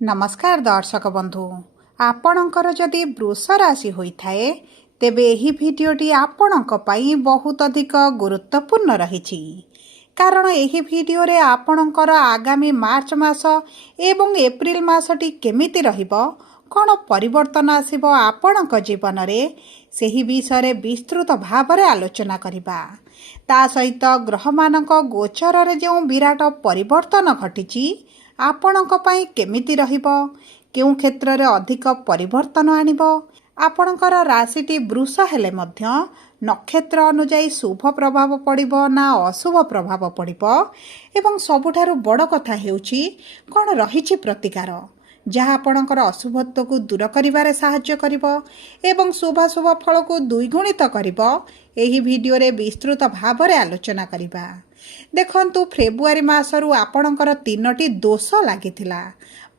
नमस्कार दर्शक बंधु आपणकर जदि वृष राशि होइथाए तेबे एही भिडियोटी आपणक पई बहुत अधिक गुरुत्वपूर्ण रहिछि कारण एही भिडियो रे आपणकर आगामी मार्च मास एवं एप्रिल मासटी केमिति रहिबो कौन परिवर्तन आसिबो आपणक जीवन रे सेही विषय विस्तृत भाव में आलोचना करिबा। ता सहित ग्रह मानक गोचर रे जो विराट परिवर्तन घटिछि आपणक पई केमिति रहिबो केउ क्षेत्र रे अधिक परिवर्तन आनिबो आपणकर राशिटी वृष हेले मध्य नक्षत्र अनुଯାୟୀ शुभ प्रभाव पड़िबो ना अशुभ प्रभाव पड़िबो एवं सबुठारु बड़ कथा हेउछि कोन रहिछि प्रतिकार जहाँ आपणकर अशुभत्व को दूर करिबारे साहाय्य करिबो एवं शुभाशुभ फल को द्विगुणित करिबो एही भिडियो रे विस्तृत भाव में आलोचना करिबा। देखंतु फेब्रुआरी मासरु आपणकर 3टी दोष लागिथिला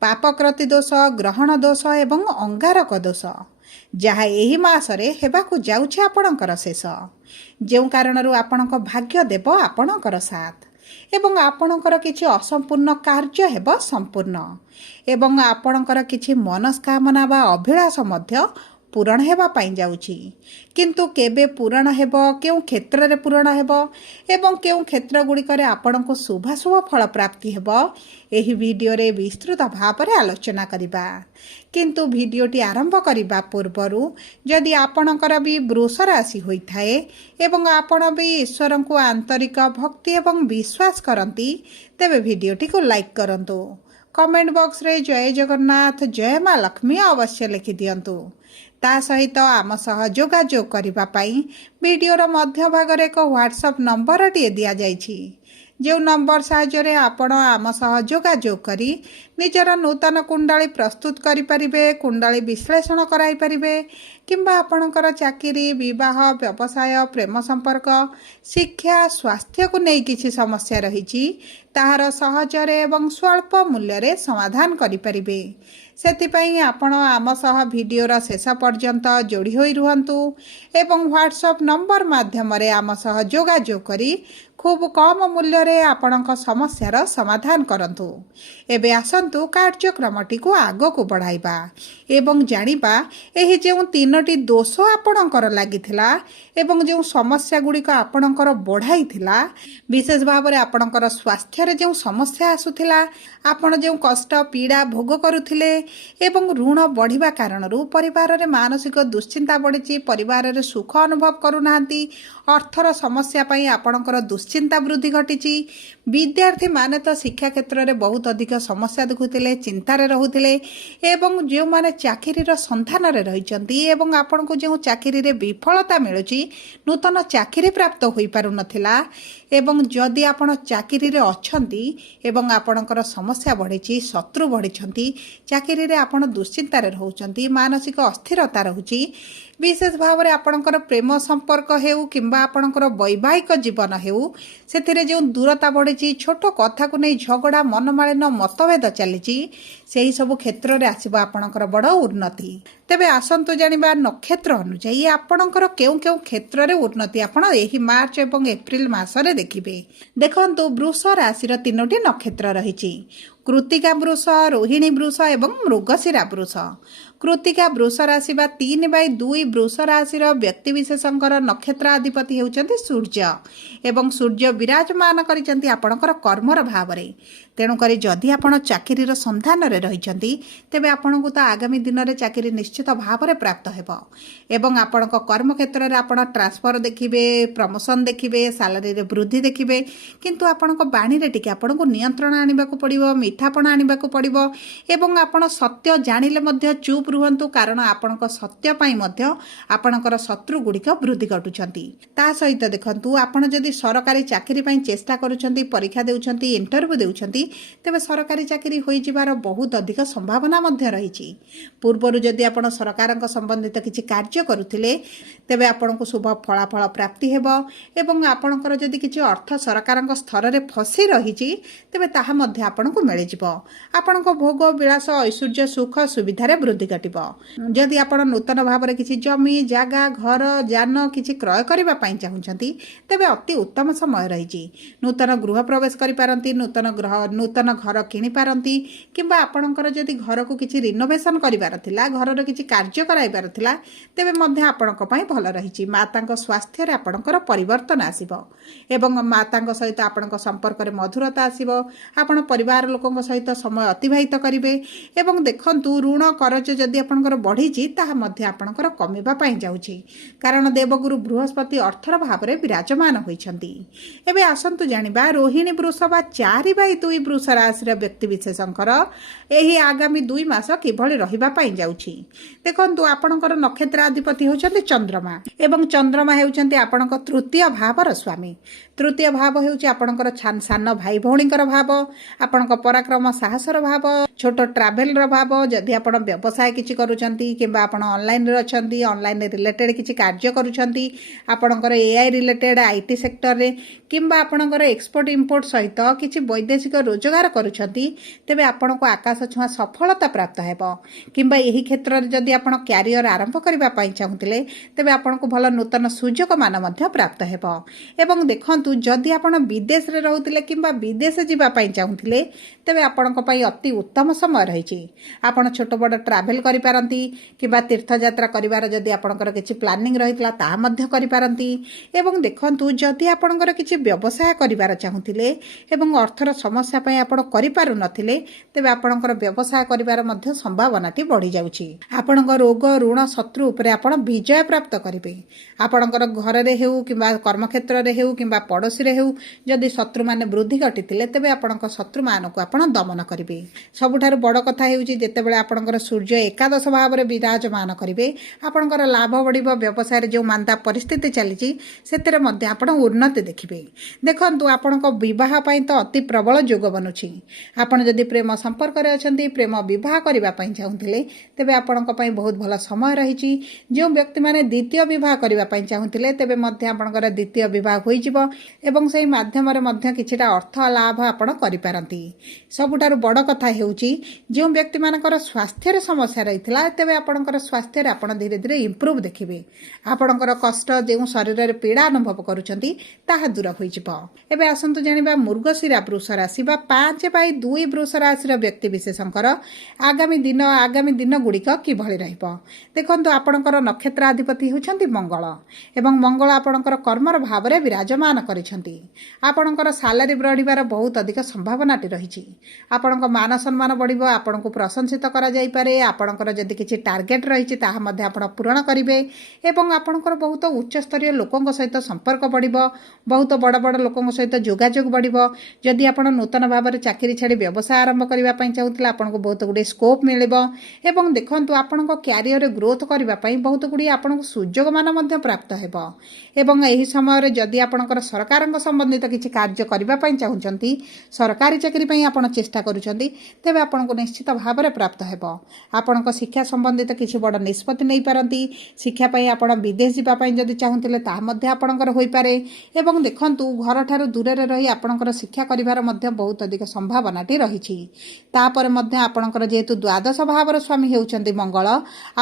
पापकृति दोष ग्रहण दोष एवं अंगारक दोष जहाँ एही मासरे हेबाकु जाउछि आपणकर शेष जेउ कारणरु आपणक भाग्य देव आपणकर साथ एवं आपणकर किछि असंपूर्ण कार्य हेब संपूर्ण एवं आपणकर किछि मनस्कामना बा अभिलाष मध्य पूरण हेबा पाई जाउछि किंतु केबे पूरण हेबो केउ क्षेत्र रे पूरण हेबो एवं केउ क्षेत्र गुड़िकरे आपणको शुभाशुभ फल प्राप्ति हेबो एही भिडियो रे विस्तृत भाव में आलोचना करिबा। किंतु भिडियोटी आरंभ करिबा पूर्वरु जदि आपणकर भी वृष राशि होइथाए एवं आपण भी ईश्वर को आंतरिक भक्ति एवं विश्वास करंती तेबे भिडियोटी को लाइक करंतु कमेंट बॉक्स रे जय जगन्नाथ जय मां लक्ष्मी अवश्य लिखि दियंतु ता सहित आम सह जोगाजोग करिबा पाई वीडियोर मध्य भागरे एक व्हाट्सएप नंबर टी दिया जाइछि जो नंबर साहाय्य आपण आम सह जोगाजोग करी निजर नूतन कुंडली प्रस्तुत करि परिबे कुंडली विश्लेषण कराई परिबे किंबा आपणकर चाकरी विवाह व्यवसाय प्रेम संपर्क शिक्षा स्वास्थ्य को नहीं किसी समस्या रही ताहार सहजरे एवं स्वल्प मूल्य रे समाधान करि परिबे सेतिपई आपण आम सह भिडियोर शेष पर्यंत जोड़ी होई रुहंतु एवं व्हाट्सएप नंबर माध्यम रे आम सह जोगाजोग करी खूब कम मूल्य रे आपणक समस्यार समाधान करंतु। एबे आसंतु कार्यक्रमटी को आगो को बढ़ाइबा एवं जानिबा एही जेउ 3टी दोष आपणकर लागिथिला एवं जेउ समस्या गुड़िक आपणकर बढ़ाइथिला विशेष भाव में आपणकर स्वास्थ्य रे जेउ समस्या आसुथिला आपण जेउ कष्ट पीड़ा भोग करुथिले एवं ऋण बढ़िबा कारणरू परिवार रे मानसिक दुश्चिंता बढ़िछि परिवार रे सुख अनुभव करूनाहांती अर्थर समस्या पई आपणकर दुश्चिंता वृद्धि घटिछि विद्यार्थी माने तो शिक्षा क्षेत्र में बहुत अधिक समस्या देखुथिले चिंतार रहुथिले एवं जो माने चाकरी सन्धान रे रहिचंती एवं आपण को जो चाकरी रे विफलता मिलुछि नूतन चाकरी प्राप्त होई पारु नथिला एवं जदि आपण चाकरी रे अछंती एवं आपणकर समस्या बढ़िछि शत्रु बढ़िछंती चाकरी रे आपण दुश्चिंता रे रहउचंती मानसिक अस्थिरता रहुछि विशेष भाव में आपणकर प्रेम संपर्क हेउ किंबा आपणकर वैवाहिक जीवन हेउ सेथिरे जो दूरता बढ़िछि छोट कथा को नहीं झगड़ा मनमालिन मतभेद चलीछि सेही सब क्षेत्र में आसिबा आपणकर बड़ उन्नति। तेबे आसंतु जानिबा नक्षत्र अनुଯାୟୀ आपणकर केउ केउ क्षेत्र में उन्नति आपण एही मार्च एवं एप्रिल मासरे देखिबे। देखंतु वृष राशि 3टी नक्षत्र रहिछि कृत्तिका वृष रोहिणी वृष एवं मृगशिरा वृष कृत्तिका वृष राशि 3/2 वृष राशि व्यक्ति विशेषकर नक्षत्र अधिपति होउचंती सूर्य एवं सूर्य विराजमान करिसंती आपणकर कर्मर भाव रे तेणुक जदि आपण चाकरी सन्धान रे रहिचंती तेबे आपणको तो आगामी दिन में चाकरी निश्चित भाव में प्राप्त हेबो एवं आपणक कर्म क्षेत्र में आपण ट्रांसफर देखिबे प्रमोशन देखिबे सैलरी रे वृद्धि देखिबे किंतु आपणक बाणी रे टिके आपणको नियंत्रण आनिबाकू पड़िबो मीठापण आनिबाकू पड़िबो एवं आपण सत्य जानिले मध्य चुप रुहंतु कारण आपणक सत्य पई मध्य आपणकर शत्रु गुड़िक वृद्धि घटुचंती। ता सहित देखंतु आपण जदि सरकारी चाकरी पई चेष्टा करूचंती परीक्षा देउचंती इंटरव्यू देउचंती तेबे सरकारी चाकरी होई जिबार बहुत अधिक संभावना मध्य रहिछि पूर्वरु जदि आपण सरकारक संबंधित किछि कार्य करुथिले तेबे आपणको शुभ फलाफल प्राप्ति हेबो एवं आपणकर जदि किछि अर्थ सरकारक स्तर रे फसी रहिछि तेबे ताहा मध्य आपणको मिलि जिवो आपणको भोग विलास ऐश्वर्य सुख सुविधा रे वृद्धि घटिबो जदि आपण नूतन भाव में किछि जमी जागा घर जान किछि क्रय करबा पई चाहुचंती तेबे अति उत्तम समय रहिछि नूतन गृह प्रवेश करि पारंती नूतन ନୂତନ ଘର କିଣିପାରନ୍ତି କିମ୍ବା ଆପଣଙ୍କର ଯଦି ଘରକୁ କିଛି ରିନୋଭେସନ୍ କରିବାର ଥିଲା, ଘରର କିଛି କାର୍ଯ୍ୟ କରାଇବାର ଥିଲା, ତେବେ ମଧ୍ୟ ଆପଣଙ୍କ ପାଇଁ ଭଲ ରହିଛି। ମାତାଙ୍କ ସ୍ୱାସ୍ଥ୍ୟରେ ଆପଣଙ୍କର ପରିବର୍ତ୍ତନ ଆସିବ ଏବଂ ମାତାଙ୍କ ସହିତ ଆପଣଙ୍କ ସମ୍ପର୍କରେ ମଧୁରତା ଆସିବ। ଆପଣ ପରିବାର ଲୋକଙ୍କ ସହିତ ସମୟ ଅତିବାହିତ କରିବେ ଏବଂ ଦେଖନ୍ତୁ ଋଣ କରଜ ଯଦି ଆପଣଙ୍କର ବଢ଼ିଛି ତାହା ମଧ୍ୟ ଆପଣଙ୍କର କମିବା ପାଇଁ ଯାଉଛି, କାରଣ ଦେବଗୁରୁ ବୃହସ୍ପତି ଅର୍ଥର ଭାବରେ ବିରାଜମାନ ହୋଇଛନ୍ତି। ଏବେ ଆସନ୍ତୁ ଜାଣିବା ରୋହିଣୀ ବୃଷ ବା 4/2 ବୃଷ ରାଶିର ବ୍ୟକ୍ତିବିଶେଷଙ୍କର ଏହି ଆଗାମୀ 2 ମାସ କିଭଳି ରହିବା ପାଇଁ ଯାଉଛି। ଦେଖନ୍ତୁ ଆପଣଙ୍କର ନକ୍ଷତ୍ରାଧିପତି ହେଉଛନ୍ତି ଚନ୍ଦ୍ରମା ଏବଂ ଚନ୍ଦ୍ରମା ହେଉଛନ୍ତି ଆପଣଙ୍କ ତୃତୀୟ ଭାବର ସ୍ୱାମୀ। ତୃତୀୟ ଭାବ ହେଉଛି ଆପଣଙ୍କର ସାନ ଭାଇ ଭଉଣୀଙ୍କର ଭାବ, ଆପଣଙ୍କ ପରାକ୍ରମ ସାହସର ଭାବ, ଛୋଟ ଟ୍ରାଭେଲର ଭାବ। ଯଦି ଆପଣ ବ୍ୟବସାୟ କିଛି କରୁଛନ୍ତି କିମ୍ବା ଆପଣ ଅନଲାଇନରେ ଅଛନ୍ତି, ଅନଲାଇନ ରିଲେଟେଡ୍ କିଛି କାର୍ଯ୍ୟ କରୁଛନ୍ତି, ଆପଣଙ୍କର AI ରିଲେଟେଡ୍ IT ସେକ୍ଟରରେ କିମ୍ବା ଆପଣଙ୍କର ଏକ୍ସପୋର୍ଟ ଇମ୍ପୋର୍ଟ ସହିତ କିଛି ବୈଦେଶିକ ରୋଜଗାର କରୁଛନ୍ତି, ତେବେ ଆପଣଙ୍କୁ ଆକାଶ ଛୁଆଁ ସଫଳତା ପ୍ରାପ୍ତ ହେବ। କିମ୍ବା ଏହି କ୍ଷେତ୍ରରେ ଯଦି ଆପଣ କ୍ୟାରିୟର ଆରମ୍ଭ କରିବା ପାଇଁ ଚାହୁଁଥିଲେ, ତେବେ ଆପଣଙ୍କୁ ଭଲ ନୂତନ ସୁଯୋଗମାନ ମଧ୍ୟ ପ୍ରାପ୍ତ ହେବ। ଏବଂ ଦେଖନ୍ତୁ ଯଦି ଆପଣ ବିଦେଶରେ ରହୁଥିଲେ କିମ୍ବା ବିଦେଶ ଯିବା ପାଇଁ ଚାହୁଁଥିଲେ, ତେବେ ଆପଣଙ୍କ ପାଇଁ ଅତି ଉତ୍ତମ ସମୟ ରହିଛି। ଆପଣ ଛୋଟ ବଡ଼ ଟ୍ରାଭେଲ କରିପାରନ୍ତି କିମ୍ବା ତୀର୍ଥଯାତ୍ରା କରିବାର ଯଦି ଆପଣଙ୍କର କିଛି ପ୍ଲାନିଂ ରହିଥିଲା ତାହା ମଧ୍ୟ କରିପାରନ୍ତି। ଏବଂ ଦେଖନ୍ତୁ ଯଦି ଆପଣଙ୍କର କିଛି ବ୍ୟବସାୟ କରିବାର ଚାହୁଁଥିଲେ ଏବଂ ଅର୍ଥର ସମସ୍ୟା ପାଇଁ ଆପଣ କରିପାରୁନଥିଲେ, ତେବେ ଆପଣଙ୍କର ବ୍ୟବସାୟ କରିବାର ମଧ୍ୟ ସମ୍ଭାବନାଟି ବଢ଼ିଯାଉଛି। ଆପଣଙ୍କ ରୋଗ ଋଣ ଶତ୍ରୁ ଉପରେ ଆପଣ ବିଜୟ ପ୍ରାପ୍ତ କରିବେ। ଆପଣଙ୍କର ଘରରେ ହେଉ କିମ୍ବା କର୍ମକ୍ଷେତ୍ରରେ ହେଉ କିମ୍ବା ପଡ଼ୋଶୀରେ ହେଉ ଯଦି ଶତ୍ରୁମାନେ ବୃଦ୍ଧି ଘଟିଥିଲେ, ତେବେ ଆପଣଙ୍କ ଶତ୍ରୁମାନଙ୍କୁ ଆପଣ ଦମନ କରିବେ। ସବୁଠାରୁ ବଡ଼ କଥା ହେଉଛି ଯେତେବେଳେ ଆପଣଙ୍କର ସୂର୍ଯ୍ୟ ଏକାଦଶ ଭାବରେ ବିରାଜମାନ କରିବେ, ଆପଣଙ୍କର ଲାଭ ବଢ଼ିବ। ବ୍ୟବସାୟରେ ଯେଉଁ ମାନ୍ଦା ପରିସ୍ଥିତି ଚାଲିଛି ସେଥିରେ ମଧ୍ୟ ଆପଣ ଉନ୍ନତି ଦେଖିବେ। ଦେଖନ୍ତୁ ଆପଣଙ୍କ ବିବାହ ପାଇଁ ତ ଅତି ପ୍ରବଳ ଯୋଗ ବନୁଛି। ଆପଣ ଯଦି ପ୍ରେମ ସମ୍ପର୍କରେ ଅଛନ୍ତି, ପ୍ରେମ ବିବାହ କରିବା ପାଇଁ ଚାହୁଁଥିଲେ, ତେବେ ଆପଣଙ୍କ ପାଇଁ ବହୁତ ଭଲ ସମୟ ରହିଛି। ଯେଉଁ ବ୍ୟକ୍ତିମାନେ ଦ୍ୱିତୀୟ ବିବାହ କରିବା ପାଇଁ ଚାହୁଁଥିଲେ, ତେବେ ମଧ୍ୟ ଆପଣଙ୍କର ଦ୍ୱିତୀୟ ବିବାହ ହୋଇଯିବ ଏବଂ ସେହି ମାଧ୍ୟମରେ ମଧ୍ୟ କିଛିଟା ଅର୍ଥ ଲାଭ ଆପଣ କରିପାରନ୍ତି। ସବୁଠାରୁ ବଡ଼ କଥା ହେଉଛି ଯେଉଁ ବ୍ୟକ୍ତିମାନଙ୍କର ସ୍ୱାସ୍ଥ୍ୟରେ ସମସ୍ୟା ରହିଥିଲା, ତେବେ ଆପଣଙ୍କର ସ୍ୱାସ୍ଥ୍ୟରେ ଆପଣ ଧୀରେ ଧୀରେ ଇମ୍ପ୍ରୁଭ୍ ଦେଖିବେ। ଆପଣଙ୍କର କଷ୍ଟ ଯେଉଁ ଶରୀରରେ ପୀଡ଼ା ଅନୁଭବ କରୁଛନ୍ତି ତାହା ଦୂର ହୋଇଯିବ। ଏବେ ଆସନ୍ତୁ ଜାଣିବା ମୃଗଶିରା ବୃଷ ରାଶି ବା 5/2 ବୃଷ ରାଶିର ବ୍ୟକ୍ତିବିଶେଷଙ୍କର ଆଗାମୀ ଦିନ ଗୁଡ଼ିକ କିଭଳି ରହିବ। ଦେଖନ୍ତୁ ଆପଣଙ୍କର ନକ୍ଷତ୍ରାଧିପତି ହେଉଛନ୍ତି ମଙ୍ଗଳ ଏବଂ ମଙ୍ଗଳ ଆପଣଙ୍କର କର୍ମର ଭାବରେ ବିରାଜମାନ କରିଛନ୍ତି। ଆପଣଙ୍କର ସାଲାରୀ ବଢ଼ିବାର ବହୁତ ଅଧିକ ସମ୍ଭାବନାଟି ରହିଛି। ଆପଣଙ୍କ ମାନ ସମ୍ମାନ ବଢ଼ିବ, ଆପଣଙ୍କୁ ପ୍ରଶଂସିତ କରାଯାଇପାରେ। ଆପଣଙ୍କର ଯଦି କିଛି ଟାର୍ଗେଟ୍ ରହିଛି ତାହା ମଧ୍ୟ ଆପଣ ପୂରଣ କରିବେ ଏବଂ ଆପଣଙ୍କର ବହୁତ ଉଚ୍ଚସ୍ତରୀୟ ଲୋକଙ୍କ ସହିତ ସମ୍ପର୍କ ବଢ଼ିବ, ବହୁତ ବଡ଼ ବଡ଼ ଲୋକଙ୍କ ସହିତ ଯୋଗାଯୋଗ ବଢ଼ିବ। ଯଦି ଆପଣ ନୂତନ ଭାବରେ ଚାକିରି ଛାଡ଼ି ବ୍ୟବସାୟ ଆରମ୍ଭ କରିବା ପାଇଁ ଚାହୁଁଥିଲେ, ଆପଣଙ୍କୁ ବହୁତ ଗୁଡ଼ିଏ ସ୍କୋପ୍ ମିଳିବ ଏବଂ ଦେଖନ୍ତୁ ଆପଣଙ୍କ କ୍ୟାରିୟରରେ ଗ୍ରୋଥ୍ କରିବା ପାଇଁ ବହୁତ ଗୁଡ଼ିଏ ଆପଣଙ୍କୁ ସୁଯୋଗମାନ ମଧ୍ୟ ପ୍ରାପ୍ତ ହେବ। ଏବଂ ଏହି ସମୟରେ ଯଦି ଆପଣଙ୍କର ସରକାରଙ୍କ ସମ୍ବନ୍ଧିତ କିଛି କାର୍ଯ୍ୟ କରିବା ପାଇଁ ଚାହୁଁଛନ୍ତି, ସରକାରୀ ଚାକିରି ପାଇଁ ଆପଣ ଚେଷ୍ଟା କରୁଛନ୍ତି, ତେବେ ଆପଣଙ୍କୁ ନିଶ୍ଚିତ ଭାବରେ ପ୍ରାପ୍ତ ହେବ। ଆପଣଙ୍କ ଶିକ୍ଷା ସମ୍ବନ୍ଧିତ କିଛି ବଡ଼ ନିଷ୍ପତ୍ତି ନେଇପାରନ୍ତି। ଶିକ୍ଷା ପାଇଁ ଆପଣ ବିଦେଶ ଯିବା ପାଇଁ ଯଦି ଚାହୁଁଥିଲେ ତାହା ମଧ୍ୟ ଆପଣଙ୍କର ହୋଇପାରେ ଏବଂ ଦେଖନ୍ତୁ ଘରଠାରୁ ଦୂରରେ ରହି ଆପଣଙ୍କର ଶିକ୍ଷା କରିବାର ମଧ୍ୟ ବହୁତ ଅଧିକ ସମ୍ଭାବନାଟି ରହିଛି। ତାପରେ ମଧ୍ୟ ଆପଣଙ୍କର ଯେହେତୁ ଦ୍ୱାଦଶ ଭାବର ସ୍ୱାମୀ ହେଉଛନ୍ତି ମଙ୍ଗଳ,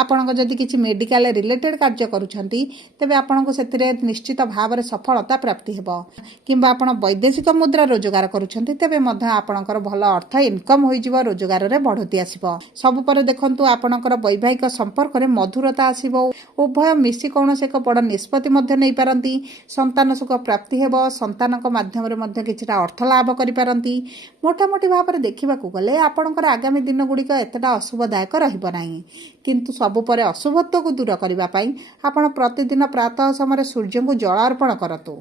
ଆପଣଙ୍କ ଯଦି କିଛି ମେଡ଼ିକାଲ ରିଲେଟେଡ୍ କାର୍ଯ୍ୟ କରୁଛନ୍ତି, ତେବେ ଆପଣଙ୍କୁ ସେଥିରେ ନିଶ୍ଚିତ ଭାବରେ ସଫଳତା ପ୍ରାପ୍ତି ହେବ। କିମ୍ବା ଆପଣ ବୈଦେଶିକ ମୁଦ୍ରା ରୋଜଗାର କରୁଛନ୍ତି, ତେବେ ମଧ୍ୟ ଆପଣଙ୍କର ଭଲ ଅର୍ଥ ଇନକମ୍ ହୋଇଯିବ, ରୋଜଗାରରେ ବଢ଼ତି ଆସିବ। ସବୁ ପରେ ଦେଖନ୍ତୁ ଆପଣଙ୍କର ବୈବାହିକ ସମ୍ପର୍କରେ ମଧୁରତା ଆସିବ। ଉଭୟ ମିଶି କୌଣସି ଏକ ବଡ଼ ନିଷ୍ପତ୍ତି ମଧ୍ୟ ନେଇପାରନ୍ତି। ସନ୍ତାନ ସୁଖ ପ୍ରାପ୍ତି ହେବ। ସନ୍ତାନଙ୍କ ମାଧ୍ୟମରେ ମଧ୍ୟ କିଛିଟା ଅର୍ଥ ଲାଭ କରିପାରନ୍ତି। ମୋଟାମୋଟି ଭାବରେ ଦେଖିବାକୁ ଗଲେ ଆପଣଙ୍କର ଆଗାମୀ ଦିନ ଗୁଡ଼ିକ ଏତେଟା ଅଶୁଭଦାୟକ ରହିବ ନାହିଁ। କିନ୍ତୁ ସବୁ ପରେ ଅଶୁଭତ୍ୱକୁ ଦୂର କରିବା ପାଇଁ ଆପଣ ପ୍ରତିଦିନ ପ୍ରାତଃ ସମୟରେ ସୂର୍ଯ୍ୟଙ୍କୁ ଜଳ ଅର୍ପଣ କରନ୍ତୁ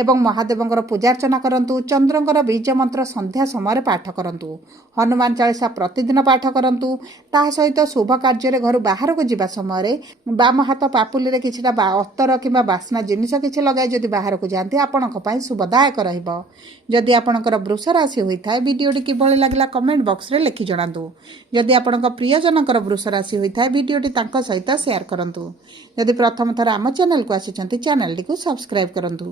ଏବଂ ମହାଦେବଙ୍କର ପୂଜାର୍ଚ୍ଚନା କରନ୍ତୁ। ଚନ୍ଦ୍ରଙ୍କର ବୀଜ ମନ୍ତ୍ର ସନ୍ଧ୍ୟା ସମୟରେ ପାଠ କରନ୍ତୁ। ହନୁମାନ ଚାଳିଶା ପ୍ରତିଦିନ ପାଠ କରନ୍ତୁ। ତାହା ସହିତ ଶୁଭ କାର୍ଯ୍ୟରେ ଘରୁ ବାହାରକୁ ଯିବା ସମୟରେ ବାମ ହାତ ପାପୁଲିରେ କିଛିଟା ଅତର କିମ୍ବା ବାସ୍ନା ଜିନିଷ କିଛି ଲଗାଇ ଯଦି ବାହାରକୁ ଯାଆନ୍ତି, ଆପଣଙ୍କ ପାଇଁ ଶୁଭଦାୟକ ରହିବ। ଯଦି ଆପଣଙ୍କର ବୃଷ ରାଶି ହୋଇଥାଏ, ଭିଡ଼ିଓଟି କିଭଳି ଲାଗିଲା କମେଣ୍ଟ ବକ୍ସରେ ଲେଖି ଜଣାନ୍ତୁ। ଯଦି ଆପଣଙ୍କ ପ୍ରିୟଜନଙ୍କର ବୃଷ ରାଶି ହୋଇଥାଏ, ଭିଡ଼ିଓଟି ତାଙ୍କ ସହିତ ସେୟାର କରନ୍ତୁ। ଯଦି ପ୍ରଥମ ଥର ଆମ ଚ୍ୟାନେଲକୁ ଆସିଛନ୍ତି, ଚ୍ୟାନେଲଟିକୁ ସବସ୍କ୍ରାଇବ୍ କରନ୍ତୁ।